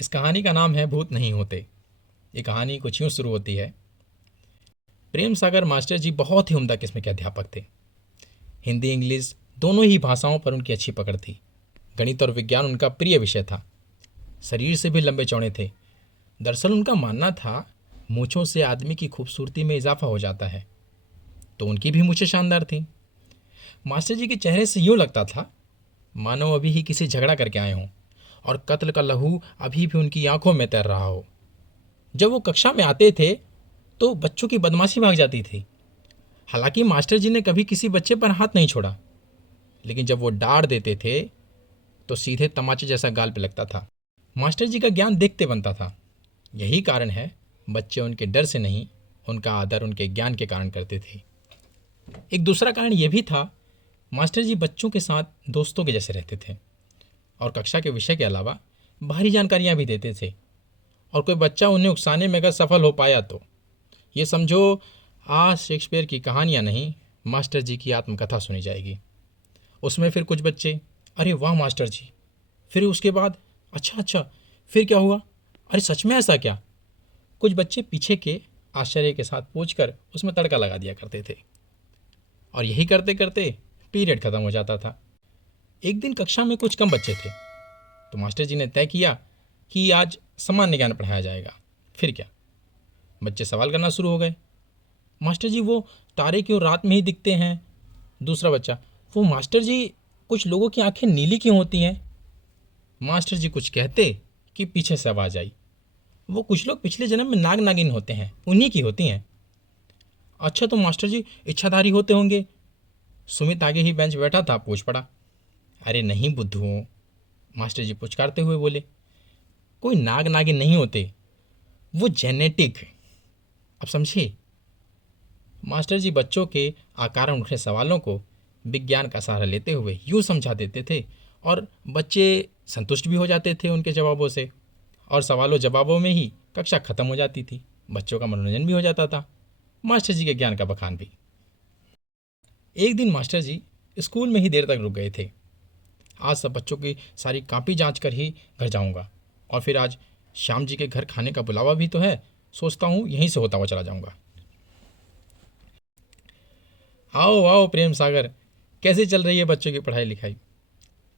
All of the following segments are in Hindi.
इस कहानी का नाम है भूत नहीं होते। ये कहानी कुछ यूँ शुरू होती है। प्रेम सागर मास्टर जी बहुत ही उम्दा किस्म के अध्यापक थे। हिंदी इंग्लिश दोनों ही भाषाओं पर उनकी अच्छी पकड़ थी। गणित और विज्ञान उनका प्रिय विषय था। शरीर से भी लंबे चौड़े थे। दरअसल उनका मानना था मूँछों से आदमी की खूबसूरती में इजाफा हो जाता है, तो उनकी भी मूँछें शानदार थीं। मास्टर जी के चेहरे से यूँ लगता था मानो अभी ही किसी झगड़ा करके आए हों और कत्ल का लहू अभी भी उनकी आंखों में तैर रहा हो। जब वो कक्षा में आते थे तो बच्चों की बदमाशी भाग जाती थी। हालांकि मास्टर जी ने कभी किसी बच्चे पर हाथ नहीं छोड़ा, लेकिन जब वो डांट देते थे तो सीधे तमाचे जैसा गाल पे लगता था। मास्टर जी का ज्ञान देखते बनता था। यही कारण है बच्चे उनके डर से नहीं, उनका आदर उनके ज्ञान के कारण करते थे। एक दूसरा कारण यह भी था, मास्टर जी बच्चों के साथ दोस्तों के जैसे रहते थे और कक्षा के विषय के अलावा बाहरी जानकारियां भी देते थे। और कोई बच्चा उन्हें उकसाने में अगर सफल हो पाया तो ये समझो आज शेक्सपियर की कहानियाँ नहीं, मास्टर जी की आत्मकथा सुनी जाएगी। उसमें फिर कुछ बच्चे, अरे वाह मास्टर जी, फिर उसके बाद अच्छा अच्छा फिर क्या हुआ, अरे सच में ऐसा क्या। कुछ बच्चे पीछे के आश्चर्य के साथ पूछकर उसमें तड़का लगा दिया करते थे और यही करते करते पीरियड खत्म हो जाता था। एक दिन कक्षा में कुछ कम बच्चे थे तो मास्टर जी ने तय किया कि आज सामान्य ज्ञान पढ़ाया जाएगा। फिर क्या, बच्चे सवाल करना शुरू हो गए। मास्टर जी वो तारे क्यों रात में ही दिखते हैं। दूसरा बच्चा, वो मास्टर जी कुछ लोगों की आंखें नीली क्यों होती हैं। मास्टर जी कुछ कहते कि पीछे से आवाज़ आई, वो कुछ लोग पिछले जन्म में नाग नागिन होते हैं, उन्हीं की होती हैं। अच्छा तो मास्टर जी इच्छाधारी होते होंगे। सुमित आगे ही बेंच बैठा था, पूछ पड़ा। अरे नहीं बुद्धू, मास्टर जी पुचकारते हुए बोले, कोई नाग नागिन नहीं होते, वो जेनेटिक। अब समझिए। मास्टर जी बच्चों के आकार उठे सवालों को विज्ञान का सहारा लेते हुए यूँ समझा देते थे और बच्चे संतुष्ट भी हो जाते थे उनके जवाबों से, और सवालों जवाबों में ही कक्षा खत्म हो जाती थी। बच्चों का मनोरंजन भी हो जाता था, मास्टर जी के ज्ञान का बखान भी। एक दिन मास्टर जी स्कूल में ही देर तक रुक गए थे। आज सब बच्चों की सारी कॉपी जांच कर ही घर जाऊंगा, और फिर आज श्याम जी के घर खाने का बुलावा भी तो है, सोचता हूँ यहीं से होता हुआ चला जाऊंगा। आओ आओ प्रेम सागर, कैसे चल रही है बच्चों की पढ़ाई लिखाई।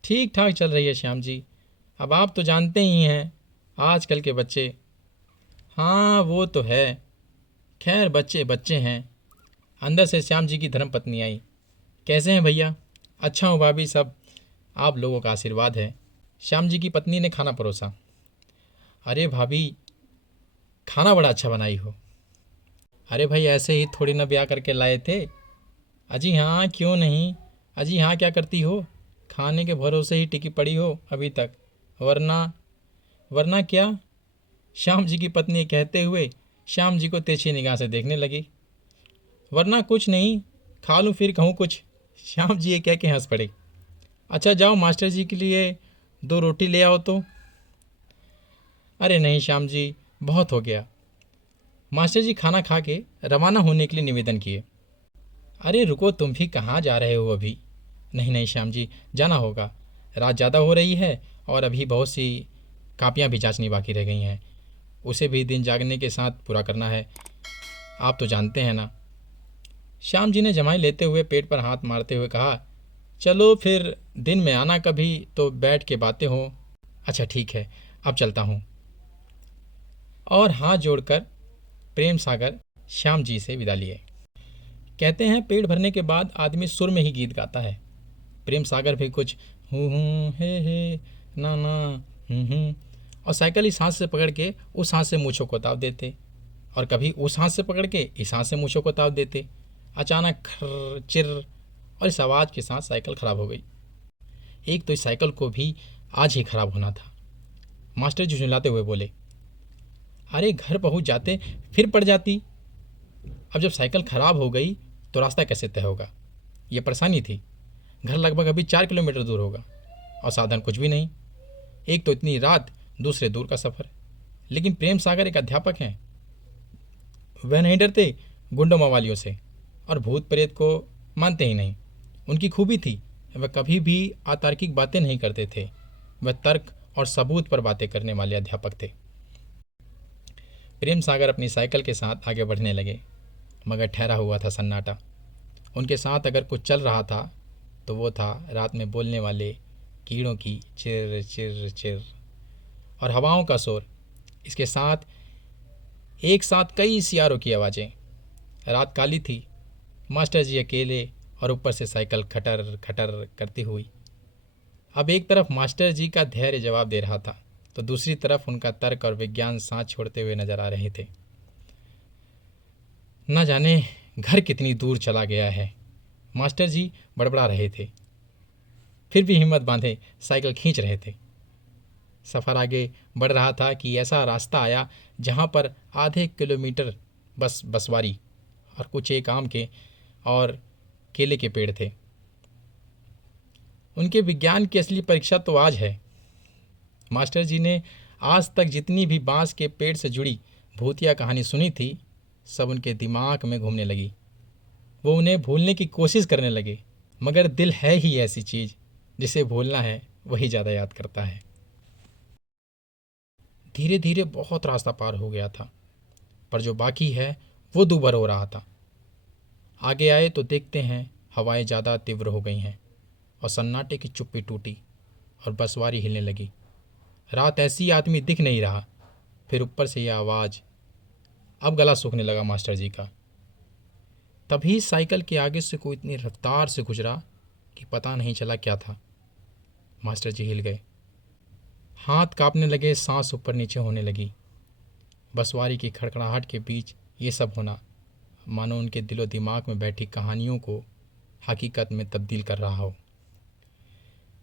ठीक ठाक चल रही है श्याम जी, अब आप तो जानते ही हैं आजकल के बच्चे। हाँ वो तो है, खैर बच्चे बच्चे हैं। अंदर से श्याम जी की धर्मपत्नी आई। कैसे हैं भैया। अच्छा हूँ भाभी, सब आप लोगों का आशीर्वाद है। श्याम जी की पत्नी ने खाना परोसा। अरे भाभी, खाना बड़ा अच्छा बनाई हो। अरे भाई ऐसे ही थोड़ी ना ब्याह करके लाए थे। अजी हाँ क्यों नहीं। अजी हाँ क्या करती हो, खाने के भरोसे ही टिकी पड़ी हो अभी तक, वरना। वरना क्या, श्याम जी की पत्नी कहते हुए श्याम जी को तिरछी निगाह से देखने लगी। वरना कुछ नहीं, खा लूँ फिर कहूँ कुछ। श्याम जी ये कह के हंस पड़े। अच्छा जाओ मास्टर जी के लिए 2 रोटी ले आओ तो। अरे नहीं श्याम जी, बहुत हो गया। मास्टर जी खाना खा के रवाना होने के लिए निवेदन किए। अरे रुको, तुम भी कहाँ जा रहे हो अभी। नहीं नहीं श्याम जी, जाना होगा, रात ज़्यादा हो रही है और अभी बहुत सी कापियाँ भी जांचनी बाकी रह गई हैं, उसे भी दिन जागने के साथ पूरा करना है, आप तो जानते हैं ना। श्याम जी ने जमाई लेते हुए पेट पर हाथ मारते हुए कहा, चलो फिर दिन में आना कभी तो बैठ के बातें हों। अच्छा ठीक है, अब चलता हूँ। और हाथ जोड़कर प्रेम सागर श्याम जी से विदा लिए। कहते हैं पेट भरने के बाद आदमी सुर में ही गीत गाता है। प्रेम सागर भी कुछ हूँ हे ना ना और साइकिल इस हाथ से पकड़ के उस हाथ से मूँछों को ताव देते, और कभी उस हाथ से पकड़ के इस हाथ से मूँछों को ताव देते। अचानक खर चिर, और इस आवाज़ के साथ साइकिल खराब हो गई। एक तो इस साइकिल को भी आज ही खराब होना था। मास्टर झुंझुलाते हुए बोले, अरे घर पहुंच जाते फिर पड़ जाती। अब जब साइकिल खराब हो गई तो रास्ता कैसे तय होगा, ये परेशानी थी। घर लगभग अभी 4 किलोमीटर दूर होगा और साधन कुछ भी नहीं। एक तो इतनी रात, दूसरे दूर का सफ़र। लेकिन प्रेम सागर एक अध्यापक हैं, वह नहीं डरते गुंडों मवालियों से, और भूत प्रेत को मानते ही नहीं। उनकी खूबी थी, वह कभी भी अतार्किक बातें नहीं करते थे, वह तर्क और सबूत पर बातें करने वाले अध्यापक थे। प्रेम सागर अपनी साइकिल के साथ आगे बढ़ने लगे, मगर ठहरा हुआ था सन्नाटा। उनके साथ अगर कुछ चल रहा था तो वो था रात में बोलने वाले कीड़ों की चिर चिर चिर और हवाओं का शोर। इसके साथ एक साथ कई सियारों की आवाज़ें। रात काली थी, मास्टर जी अकेले और ऊपर से साइकिल खटर खटर करती हुई। अब एक तरफ मास्टर जी का धैर्य जवाब दे रहा था तो दूसरी तरफ उनका तर्क और विज्ञान साथ छोड़ते हुए नजर आ रहे थे। न जाने घर कितनी दूर चला गया है, मास्टर जी बड़बड़ा रहे थे, फिर भी हिम्मत बांधे साइकिल खींच रहे थे। सफ़र आगे बढ़ रहा था कि ऐसा रास्ता आया जहाँ पर आधे किलोमीटर बस बसवारी और कुछ एक आम के और केले के पेड़ थे। उनके विज्ञान की असली परीक्षा तो आज है। मास्टर जी ने आज तक जितनी भी बांस के पेड़ से जुड़ी भूतिया कहानी सुनी थी, सब उनके दिमाग में घूमने लगी। वो उन्हें भूलने की कोशिश करने लगे, मगर दिल है ही ऐसी चीज़, जिसे भूलना है वही ज़्यादा याद करता है। धीरे धीरे बहुत रास्ता पार हो गया था, पर जो बाकी है वो दूभर हो रहा था। आगे आए तो देखते हैं हवाएं ज़्यादा तीव्र हो गई हैं और सन्नाटे की चुप्पी टूटी और बसवारी हिलने लगी। रात ऐसी आदमी दिख नहीं रहा। फिर ऊपर से यह आवाज़। अब गला सूखने लगा मास्टर जी का। तभी साइकिल के आगे से कोई इतनी रफ्तार से गुजरा कि पता नहीं चला क्या था। मास्टर जी हिल गए, हाथ कांपने लगे, सांस ऊपर नीचे होने लगी। बसवारी की खड़खड़ाहट के बीच ये सब होना मानो उनके दिलो दिमाग में बैठी कहानियों को हकीकत में तब्दील कर रहा हो।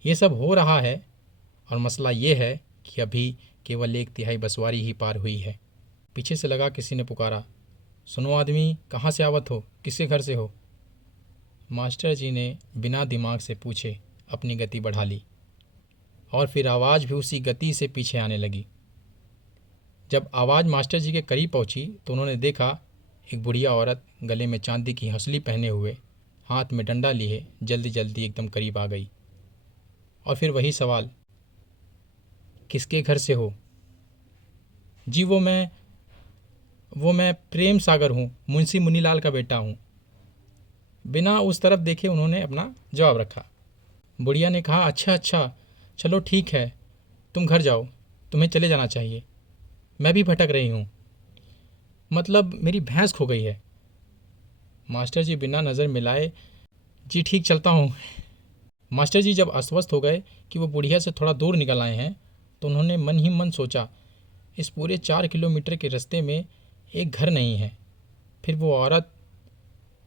ये सब हो रहा है और मसला ये है कि अभी केवल 1/3 बसवारी ही पार हुई है। पीछे से लगा किसी ने पुकारा, सुनो आदमी, कहाँ से आवत हो, किसके घर से हो? मास्टर जी ने बिना दिमाग से पूछे अपनी गति बढ़ा ली और फिर आवाज़ भी उसी गति से पीछे आने लगी। जब आवाज़ मास्टर जी के करीब पहुंची तो उन्होंने देखा एक बुढ़िया औरत गले में चांदी की हंसली पहने हुए, हाथ में डंडा लिए जल्दी जल्दी एकदम करीब आ गई। और फिर वही सवाल, किसके घर से हो? जी वो मैं प्रेम सागर हूँ, मुंशी मुनीलाल का बेटा हूँ। बिना उस तरफ देखे उन्होंने अपना जवाब रखा। बुढ़िया ने कहा, अच्छा अच्छा, चलो ठीक है, तुम घर जाओ, तुम्हें चले जाना चाहिए। मैं भी भटक रही हूँ, मतलब मेरी भैंस खो गई है। मास्टर जी बिना नज़र मिलाए, जी ठीक, चलता हूँ। मास्टर जी जब अस्वस्थ हो गए कि वो बुढ़िया से थोड़ा दूर निकल आए हैं तो उन्होंने मन ही मन सोचा, इस पूरे 4 किलोमीटर के रास्ते में एक घर नहीं है, फिर वो औरत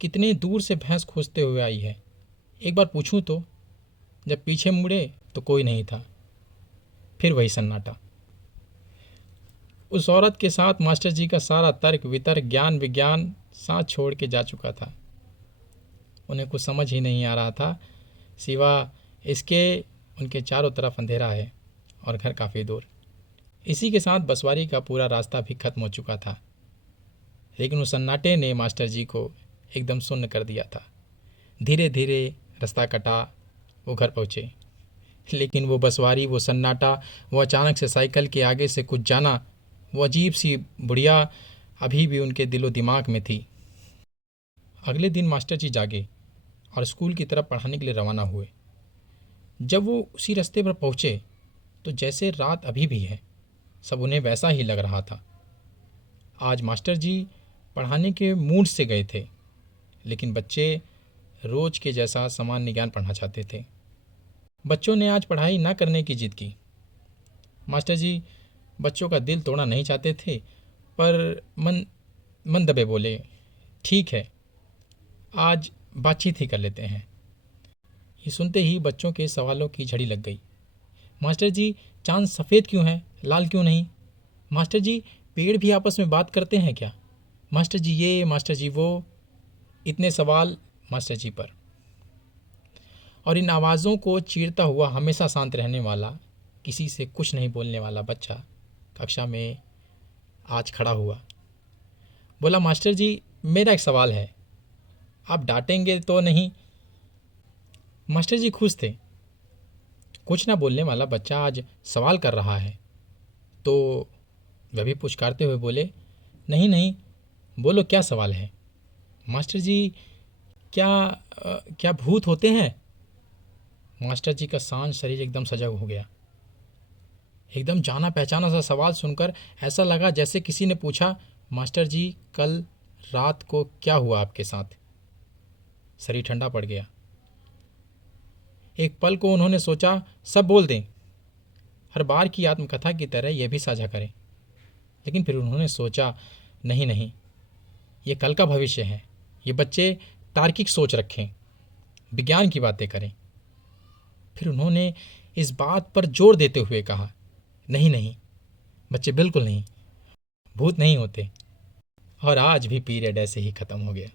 कितने दूर से भैंस खोजते हुए आई है, एक बार पूछूं तो। जब पीछे मुड़े तो कोई नहीं था, फिर वही सन्नाटा। उस औरत के साथ मास्टर जी का सारा तर्क वितर्क ज्ञान विज्ञान साथ छोड़ के जा चुका था। उन्हें कुछ समझ ही नहीं आ रहा था, सिवा इसके उनके चारों तरफ अंधेरा है और घर काफ़ी दूर। इसी के साथ बसवारी का पूरा रास्ता भी खत्म हो चुका था, लेकिन उस सन्नाटे ने मास्टर जी को एकदम सुन्न कर दिया था। धीरे धीरे रास्ता कटा, वो घर पहुँचे, लेकिन वो बसवारी, वो सन्नाटा, वो अचानक से साइकिल के आगे से कुछ जाना, वो अजीब सी बुढ़िया अभी भी उनके दिलो दिमाग में थी। अगले दिन मास्टर जी जागे और स्कूल की तरफ पढ़ाने के लिए रवाना हुए। जब वो उसी रास्ते पर पहुँचे तो जैसे रात अभी भी है, सब उन्हें वैसा ही लग रहा था। आज मास्टर जी पढ़ाने के मूड से गए थे, लेकिन बच्चे रोज के जैसा सामान्य ज्ञान पढ़ना चाहते थे। बच्चों ने आज पढ़ाई ना करने की जिद की। मास्टर जी बच्चों का दिल तोड़ना नहीं चाहते थे, पर मन दबे बोले, ठीक है, आज बातचीत ही कर लेते हैं। ये सुनते ही बच्चों के सवालों की झड़ी लग गई। मास्टर जी, चांद सफ़ेद क्यों है, लाल क्यों नहीं? मास्टर जी, पेड़ भी आपस में बात करते हैं क्या? मास्टर जी ये, मास्टर जी वो। इतने सवाल मास्टर जी पर। और इन आवाज़ों को चीरता हुआ हमेशा शांत रहने वाला, किसी से कुछ नहीं बोलने वाला बच्चा कक्षा में आज खड़ा हुआ। बोला, मास्टर जी मेरा एक सवाल है, आप डांटेंगे तो नहीं? मास्टर जी खुश थे, कुछ ना बोलने वाला बच्चा आज सवाल कर रहा है, तो वह भी पुचकारते हुए बोले, नहीं नहीं, बोलो क्या सवाल है। मास्टर जी, क्या भूत होते हैं? मास्टर जी का शांत शरीर एकदम सजग हो गया। एकदम जाना पहचाना सा सवाल सुनकर ऐसा लगा जैसे किसी ने पूछा, मास्टर जी, कल रात को क्या हुआ आपके साथ? शरीर ठंडा पड़ गया। एक पल को उन्होंने सोचा, सब बोल दें, हर बार की आत्मकथा की तरह यह भी साझा करें। लेकिन फिर उन्होंने सोचा, नहीं नहीं, ये कल का भविष्य है। ये बच्चे तार्किक सोच रखें, विज्ञान की बातें करें। फिर उन्होंने इस बात पर जोर देते हुए कहा, नहीं नहीं बच्चे, बिल्कुल नहीं, भूत नहीं होते। और आज भी पीरियड ऐसे ही खत्म हो गया।